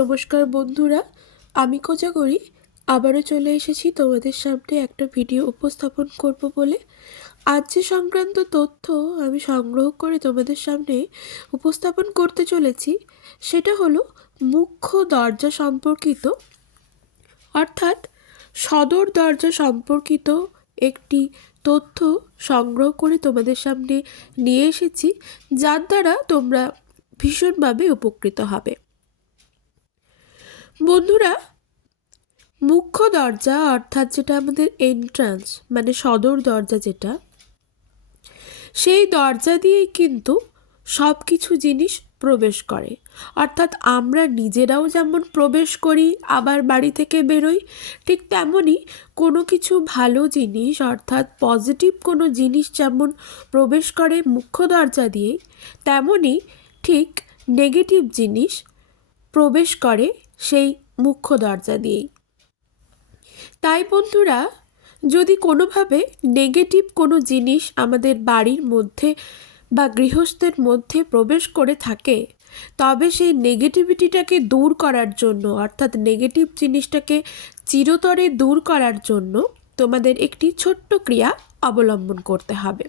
নমস্কার বন্ধুরা, আমি কোজাগরি আবারও চলে এসেছি তোমাদের সামনে একটা ভিডিও উপস্থাপন করব বলে। আজ যে সংক্রান্ত তথ্য আমি সংগ্রহ করে তোমাদের সামনে উপস্থাপন করতে চলেছি সেটা হলো মুখ্য দরজা সম্পর্কিত, অর্থাৎ সদর দরজা সম্পর্কিত একটি তথ্য সংগ্রহ করে তোমাদের সামনে নিয়ে এসেছি, যার দ্বারা তোমরা ভীষণভাবে উপকৃত হবে। বন্ধুরা, মুখ্য দরজা অর্থাৎ যেটা আমাদের এন্ট্রান্স মানে সদর দরজা যেটা, সেই দরজা দিয়েই কিন্তু সব কিছু জিনিস প্রবেশ করে। অর্থাৎ আমরা নিজেরাও যেমন প্রবেশ করি আবার বাড়ি থেকে বেরোই, ঠিক তেমনই কোনো কিছু ভালো জিনিস অর্থাৎ পজিটিভ কোনো জিনিস যেমন প্রবেশ করে মুখ্য দরজা দিয়েই, তেমনই ঠিক নেগেটিভ জিনিস প্রবেশ করে সেই মুখ্য দরজা দিয়েই। তাই বন্ধুরা, যদি কোনোভাবে নেগেটিভ কোনো জিনিস আমাদের বাড়ির মধ্যে বা গৃহস্থের মধ্যে প্রবেশ করে থাকে, তবে সেই নেগেটিভিটিটাকে দূর করার জন্য অর্থাৎ নেগেটিভ জিনিসটাকে চিরতরে দূর করার জন্য তোমাদের একটি ছোট্ট ক্রিয়া অবলম্বন করতে হবে।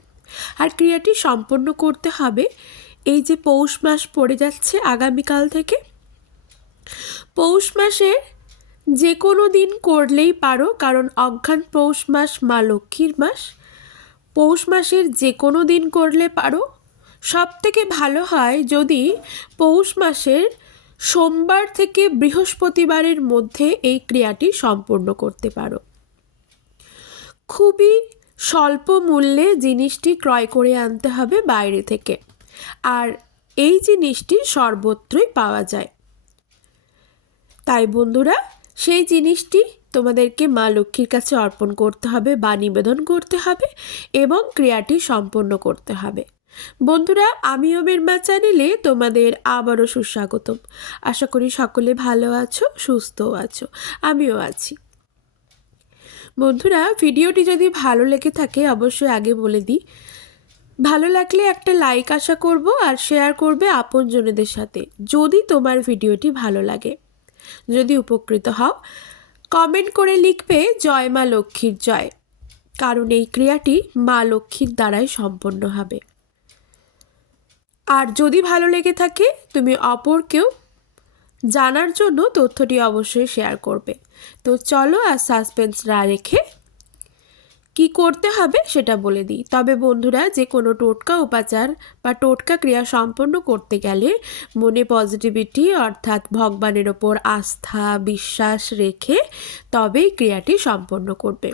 আর ক্রিয়াটি সম্পন্ন করতে হবে এই যে পৌষ মাস পড়ে যাচ্ছে আগামীকাল থেকে। পৌষ মাসের যে কোনো দিন করলেই পারো, কারণ অঘ্রান পৌষ মাস মা লক্ষ্মীর মাস। পৌষ মাসের যে কোনো দিন করলে পারো। সব থেকে ভালো হয় যদি পৌষ মাসের সোমবার থেকে বৃহস্পতিবারের মধ্যে এই ক্রিয়াটি সম্পূর্ণ করতে পারো। খুবই স্বল্প মূল্যে জিনিসটি ক্রয় করে আনতে হবে বাইরে থেকে, আর এই জিনিসটি সর্বত্রই পাওয়া যায়। তাই বন্ধুরা, সেই জিনিসটি তোমাদেরকে মা লক্ষ্মীর কাছে অর্পণ করতে হবে বা নিবেদন করতে হবে এবং ক্রিয়াটি সম্পন্ন করতে হবে। বন্ধুরা, আমি ওমের মা চ্যানেলে তোমাদের আবারও সুস্বাগতম। আশা করি সকলে ভালো আছো, সুস্থও আছো, আমিও আছি। বন্ধুরা, ভিডিওটি যদি ভালো লেগে থাকে অবশ্যই আগে বলে দিই, ভালো লাগলে একটা লাইক আশা করব আর শেয়ার করবে আপনজনেদের সাথে যদি তোমার ভিডিওটি ভালো লাগে। যদি উপকৃত হও কমেন্ট করে লিখবে জয় মা লক্ষ্মীর জয়, কারণ এই ক্রিয়াটি মা লক্ষ্মীর দ্বারাই সম্পন্ন হবে। আর যদি ভালো লেগে থাকে তুমি অপরকেও জানার জন্য তথ্যটি অবশ্যই শেয়ার করবে। তো চলো আর সাসপেন্স না রেখে কি করতে হবে সেটা বলে দিই। তবে বন্ধুরা, যে কোনো টোটকা উপাচার বা টোটকা ক্রিয়া সম্পন্ন করতে গেলে মনে পজিটিভিটি অর্থাৎ ভগবানের ওপর আস্থা বিশ্বাস রেখে তবেই ক্রিয়াটি সম্পন্ন করবে।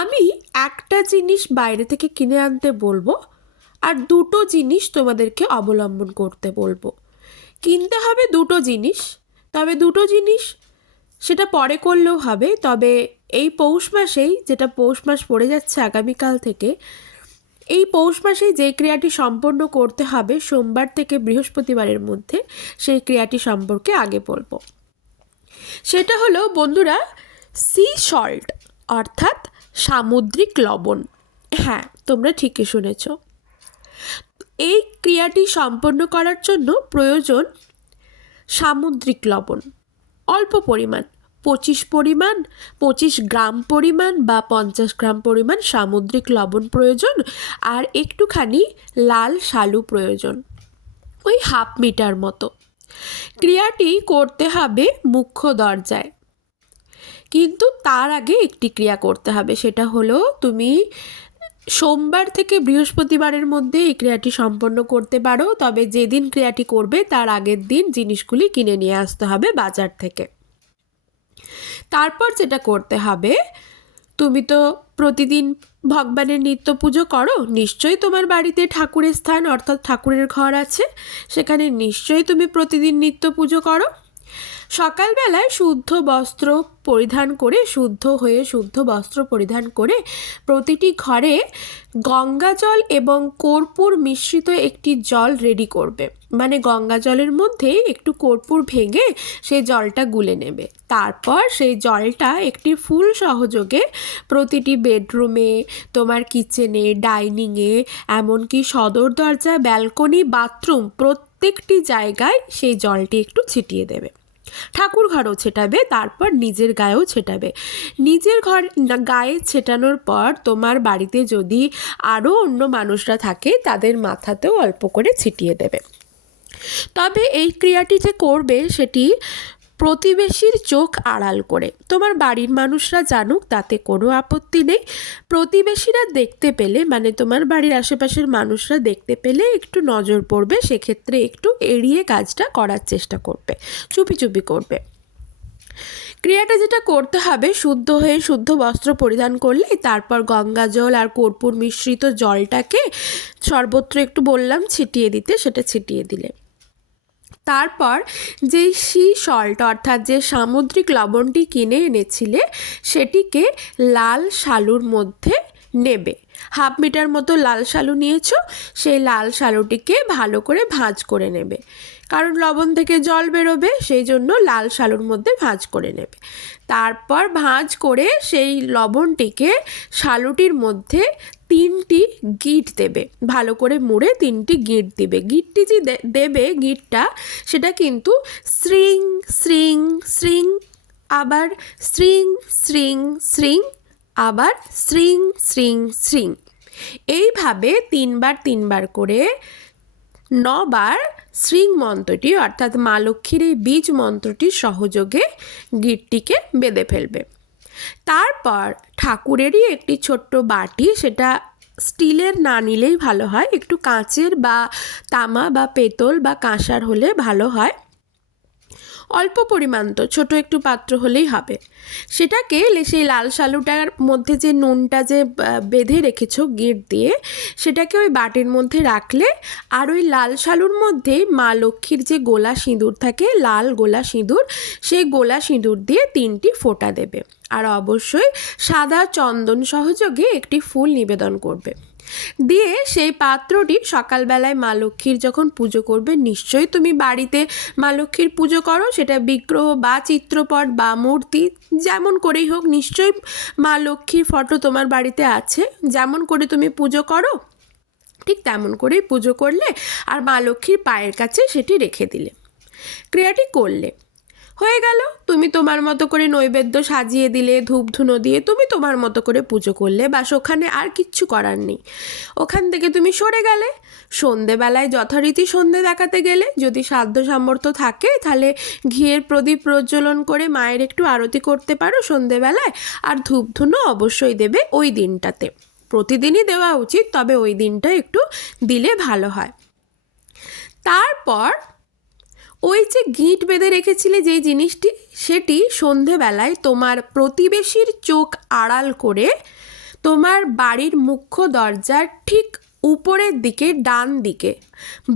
আমি একটা জিনিস বাইরে থেকে কিনে আনতে বলবো আর দুটো জিনিস তোমাদেরকে অবলম্বন করতে বলবো। কিনতে হবে দুটো জিনিস, তবে দুটো জিনিস সেটা পরে করলেও হবে। তবে এই পৌষ মাসেই, যেটা পৌষ মাস পড়ে যাচ্ছে আগামীকাল থেকে, এই পৌষ মাসেই যে ক্রিয়াটি সম্পন্ন করতে হবে সোমবার থেকে বৃহস্পতিবারের মধ্যে, সেই ক্রিয়াটি সম্পর্কে আগে বলবো। সেটা হলো বন্ধুরা সি সল্ট অর্থাৎ সামুদ্রিক লবণ। হ্যাঁ, তোমরা ঠিকই শুনেছ। এই ক্রিয়াটি সম্পন্ন করার জন্য প্রয়োজন সামুদ্রিক লবণ। অল্প পরিমাণ 25 গ্রাম পরিমাণ বা 50 গ্রাম পরিমাণ সামুদ্রিক লবণ প্রয়োজন, আর একটুখানি লাল শালু প্রয়োজন, ওই 1/2 মিটার মতো। ক্রিয়াটি করতে হবে মুখ্য দরজায়, কিন্তু তার আগে একটি ক্রিয়া করতে হবে। সেটা হলো তুমি সোমবার থেকে বৃহস্পতিবারের মধ্যে এই ক্রিয়াটি সম্পন্ন করতে পারো, তবে যেদিন ক্রিয়াটি করবে তার আগের দিন জিনিসগুলি কিনে নিয়ে আসতে হবে বাজার থেকে। তারপর যেটা করতে হবে, তুমি তো প্রতিদিন ভগবানের নিত্য পুজো করো, নিশ্চয়ই তোমার বাড়িতে ঠাকুরের স্থান অর্থাৎ ঠাকুরের ঘর আছে, সেখানে নিশ্চয়ই তুমি প্রতিদিন নিত্য পুজো করো। সকালবেলায় শুদ্ধ বস্ত্র পরিধান করে, শুদ্ধ হয়ে শুদ্ধ বস্ত্র পরিধান করে প্রতিটি ঘরে গঙ্গা জল এবং কর্পূর মিশ্রিত একটি জল রেডি করবে। মানে গঙ্গা জলের মধ্যে একটু কর্পূর ভেঙে সেই জলটা গুলে নেবে। তারপর সেই জলটা একটি ফুল সহযোগে প্রতিটি বেডরুমে, তোমার কিচেনে, ডাইনিংয়ে, এমনকি সদর দরজা, ব্যালকনি, বাথরুম প্রত্যেকটি জায়গায় সেই জলটি একটু ছিটিয়ে দেবে। ঠাকুর ঘরেও ছেটাবে, তারপর নিজের গায়েও ছেটাবে। নিজের গায়ে ছেটানোর পর তোমার বাড়িতে যদি আরও অন্য মানুষরা থাকে তাদের মাথাতেও অল্প করে ছিটিয়ে দেবে। তবে এই ক্রিয়াটি যে করবে সেটি প্রতিবেশীর চোখ আড়াল করে। তোমার বাড়ির মানুষরা জানুক তাতে কোনো আপত্তি নেই, প্রতিবেশীরা দেখতে পেলে মানে তোমার বাড়ির আশেপাশের মানুষরা দেখতে পেলে একটু নজর পড়বে, সেক্ষেত্রে একটু এড়িয়ে কাজটা করার চেষ্টা করবে, চুপি চুপি করবে। ক্রিয়াটা যেটা করতে হবে, শুদ্ধ হয়ে শুদ্ধ বস্ত্র পরিধান করলে তারপর গঙ্গা জল আর কর্পূর মিশ্রিত জলটাকে সর্বত্র একটু বললাম ছিটিয়ে দিতে, সেটা ছিটিয়ে দিলে তারপর যেই সি সল্ট অর্থাৎ যে সামুদ্রিক লবণটি কিনে এনেছিলে সেটিকে লাল শালুর মধ্যে নেবে। 1/2 মিটার মতো লাল শালু নিয়েছো, সেই লাল শালুটিকে ভালো করে ভাঁজ করে নেবে, কারণ লবণ থেকে জল বেরোবে, সেই জন্য লাল শালুর মধ্যে ভাঁজ করে নেবে। তারপর ভাঁজ করে সেই লবণটিকে শালুটির মধ্যে 3টি গিঁট দেবে, ভালো করে মুড়ে 3টি গিঁট দিবে। গিঁটটি যে দেবে গিঁটটা সেটা কিন্তু শ্রিং শ্রিং শ্রিং, আবার শ্রিং শ্রিং শ্রিং, আবার শ্রিং শ্রিং শ্রিং, এইভাবে 3বার করে 9বার শ্রিং মন্ত্রটি অর্থাৎ মা লক্ষ্মীর এই বীজ মন্ত্রটির সহযোগে গিঁটটিকে বেঁধে ফেলবে। তারপর ঠাকুরেরই একটি ছোট্ট বাটি, সেটা স্টিলের না নিলেই ভালো হয়, একটু কাঁচের বা তামা বা পেতল বা কাঁসার হলে ভালো হয়, অল্প পরিমাণ তো ছোট একটু পাত্র হলেই হবে। সেটাকে সেই লাল শালুটার মধ্যে যে নুনটা যে বেঁধে রেখেছো গিঁট দিয়ে, সেটাকে ওই বাটির মধ্যে রাখলে, আর ওই লাল শালুর মধ্যেই মা লক্ষ্মীর যে গোলা সিঁদুর থাকে, লাল গোলা সিঁদুর, সেই গোলা সিঁদুর দিয়ে 3টি ফোঁটা দেবে, আর অবশ্যই সাদা চন্দন সহযোগে একটি ফুল নিবেদন করবে। দিয়ে সেই পাত্রটি সকালবেলায় মা লক্ষ্মীর যখন পুজো করবে, নিশ্চয়ই তুমি বাড়িতে মা লক্ষ্মীর পুজো করো, সেটা বিগ্রহ বা চিত্রপট বা মূর্তি যেমন করেই হোক, নিশ্চয়ই মা লক্ষ্মীর ফটো তোমার বাড়িতে আছে, যেমন করে তুমি পুজো করো ঠিক তেমন করেই পুজো করলে, আর মা লক্ষ্মীর পায়ের কাছে সেটি রেখে দিলে। ক্রিয়াটি করলে হয়ে গেল, তুমি তোমার মতো করে নৈবেদ্য সাজিয়ে দিলে, ধূপ ধুনো দিয়ে তুমি তোমার মতো করে পুজো করলে, বাস ওখানে আর কিচ্ছু করার নেই। ওখান থেকে তুমি সরে গেলে, সন্ধেবেলায় যথারীতি সন্ধে দেখাতে গেলে, যদি সাধ্য সামর্থ্য থাকে তাহলে ঘিয়ের প্রদীপ প্রজ্বলন করে মায়ের একটু আরতি করতে পারো সন্ধেবেলায়, আর ধূপ ধুনো অবশ্যই দেবে ওই দিনটাতে, প্রতিদিনই দেওয়া উচিত, তবে ওই দিনটা একটু দিলে ভালো হয়। তারপর ওই যে গিঁট বেঁধে রেখেছিলে যেই জিনিসটি, সেটি সন্ধেবেলায় তোমার প্রতিবেশীর চোখ আড়াল করে তোমার বাড়ির মুখ্য দরজার ঠিক উপরের দিকে, ডান দিকে,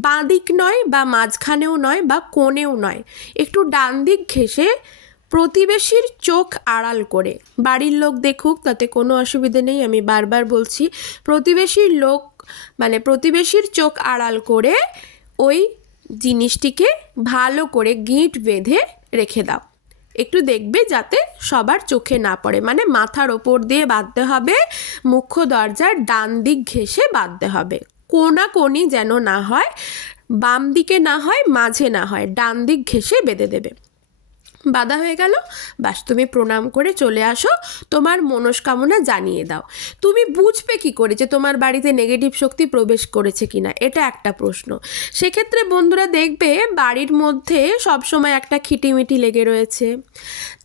বাঁ দিক নয় বা মাঝখানেও নয় বা কোণেও নয়, একটু ডান দিক ঘেঁষে প্রতিবেশীর চোখ আড়াল করে, বাড়ির লোক দেখুক তাতে কোনো অসুবিধে নেই, আমি বারবার বলছি, প্রতিবেশীর চোখ আড়াল করে ওই জিনিসটিকে ভালো করে গিঁট বেঁধে রেখে দাও। একটু দেখবে যাতে সবার চোখে না পড়ে, মানে মাথার ওপর দিয়ে বাঁধতে হবে, মুখ্য দরজার ডান দিক ঘেঁষে বাঁধতে হবে, কোণাকোণি যেন না হয়, বাম দিকে না হয়, মাঝে না হয়, ডান দিক ঘেঁষে বেঁধে দেবে। বাধা হয়ে গেল, বাস তুমি প্রণাম করে চলে আসো, তোমার মনস্কামনা জানিয়ে দাও। তুমি বুঝবে কি করে যে তোমার বাড়িতে নেগেটিভ শক্তি প্রবেশ করেছে কিনা, এটা একটা প্রশ্ন। সেক্ষেত্রে বন্ধুরা দেখবে বাড়ির মধ্যে সবসময় একটা খিটিমিটি লেগে রয়েছে,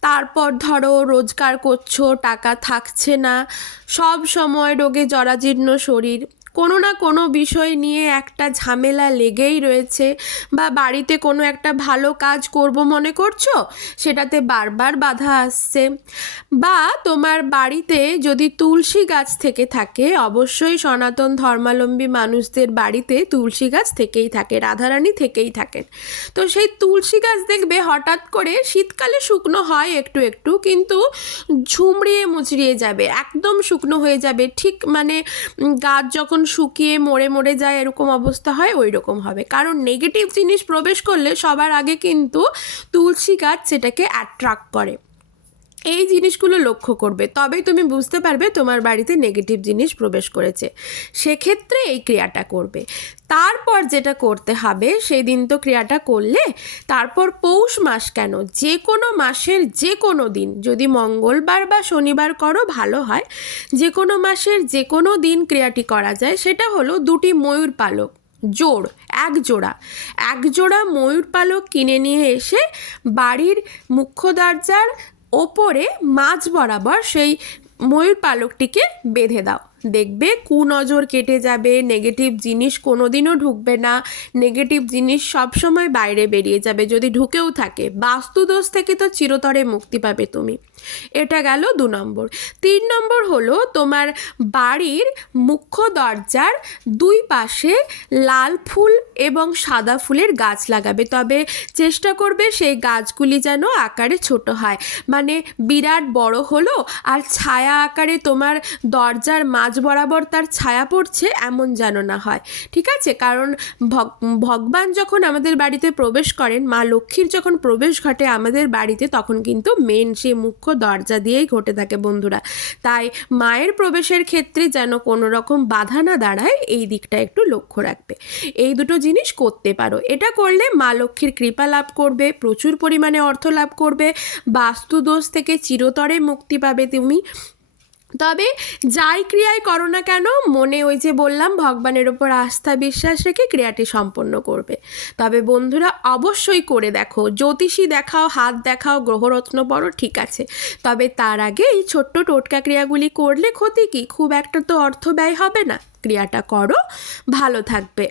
তারপর ধরো রোজগার করছো, টাকা থাকছে না, সব সময় রোগে জরাজীর্ণ শরীর, কোনো না কোনো বিষয় নিয়ে একটা ঝামেলা লেগেই রয়েছে, বা বাড়িতে কোনো একটা ভালো কাজ করব মনে করছো, সেটাতে বারবার বাধা আসছে, বা তোমার বাড়িতে যদি তুলসী গাছ থেকে থাকে, অবশ্যই সনাতন ধর্মাবলম্বী মানুষদের বাড়িতে তুলসী গাছ থেকেই থাকে, রাধারানী থেকেই থাকেন, তো সেই তুলসী গাছ দেখবে হঠাৎ করে শীতকালে শুকনো হয় একটু একটু, কিন্তু ঝুমড়িয়ে মুচড়িয়ে যাবে, একদম শুকনো হয়ে যাবে, ঠিক মানে গাছ যখন শুকিয়ে মরে মরে যায় এরকম অবস্থা হয়, ওই রকম হবে, কারণ নেগেটিভ জিনিস প্রবেশ করলে সবার আগে কিন্তু তুলসী গাছ সেটাকে অ্যাট্রাক্ট করে। এই জিনিসগুলো লক্ষ্য করবে, তবেই তুমি বুঝতে পারবে তোমার বাড়িতে নেগেটিভ জিনিস প্রবেশ করেছে। সেক্ষেত্রে এই ক্রিয়াটা করবে। তারপর যেটা করতে হবে, সেই দিন তো ক্রিয়াটা করলে, তারপর পৌষ মাস কেন, যে কোনো মাসের যে কোনো দিন, যদি মঙ্গলবার বা শনিবার করো ভালো হয়, যে কোনো মাসের যে কোনো দিন ক্রিয়াটি করা যায়। সেটা হলো দুটি ময়ূর পালক এক জোড়া ময়ূর পালক কিনে নিয়ে এসে বাড়ির মুখ্য দরজার ওপরে মাঝ বরাবর সেই ময়ূর পালকটিকে বেঁধে দাও। দেখবে কুনজর কেটে যাবে, নেগেটিভ জিনিস কোনোদিনও ঢুকবে না, নেগেটিভ জিনিস সবসময় বাইরে বেরিয়ে যাবে। যদি ঢুকেও থাকে, বাস্তুদোষ থেকে তো চিরতরে মুক্তি পাবে তুমি। এটা গেল 2 নম্বর। 3 নম্বর হলো তোমার বাড়ির মুখ্য দরজার 2 পাশে লাল ফুল এবং সাদা ফুলের গাছ লাগাবে। তবে চেষ্টা করবে সেই গাছগুলি যেন আকারে ছোট হয়, মানে বিরাট বড় হলো আর ছায়া আকারে তোমার দরজার মাঝ বরাবর তার ছায়া পড়ছে, এমন যেন না হয়। ঠিক আছে? কারণ ভগবান যখন আমাদের বাড়িতে প্রবেশ করেন, মা লক্ষ্মীর যখন প্রবেশ ঘটে আমাদের বাড়িতে, তখন কিন্তু মেন সেই মুখ্য দরজা দিয়েই ঘটে থাকে বন্ধুরা। তাই মায়ের প্রবেশের ক্ষেত্রে যেন কোনো রকম বাধা না দাঁড়ায়, এই দিকটা একটু লক্ষ্য রাখবে। এই দুটো জিনিস করতে পারো। এটা করলে মা লক্ষ্মীর কৃপা লাভ করবে, প্রচুর পরিমাণে অর্থ লাভ করবে, বাস্তুদোষ থেকে চিরতরে মুক্তি পাবে তুমি। তবে যাই ক্রিয়ায় করো না কেন, মনে ওই যে বললাম ভগবানের ওপর আস্থা বিশ্বাস রেখে ক্রিয়াটি সম্পন্ন করবে। তবে বন্ধুরা অবশ্যই করে দেখো, জ্যোতিষী দেখাও, হাত দেখাও, গ্রহরত্ন পড়ো, ঠিক আছে, তবে তার আগে এই ছোট্ট টোটকা ক্রিয়াগুলি করলে ক্ষতি কি? খুব একটা তো অর্থ ব্যয় হবে না। ক্রিয়াটা করো, ভালো থাকবে।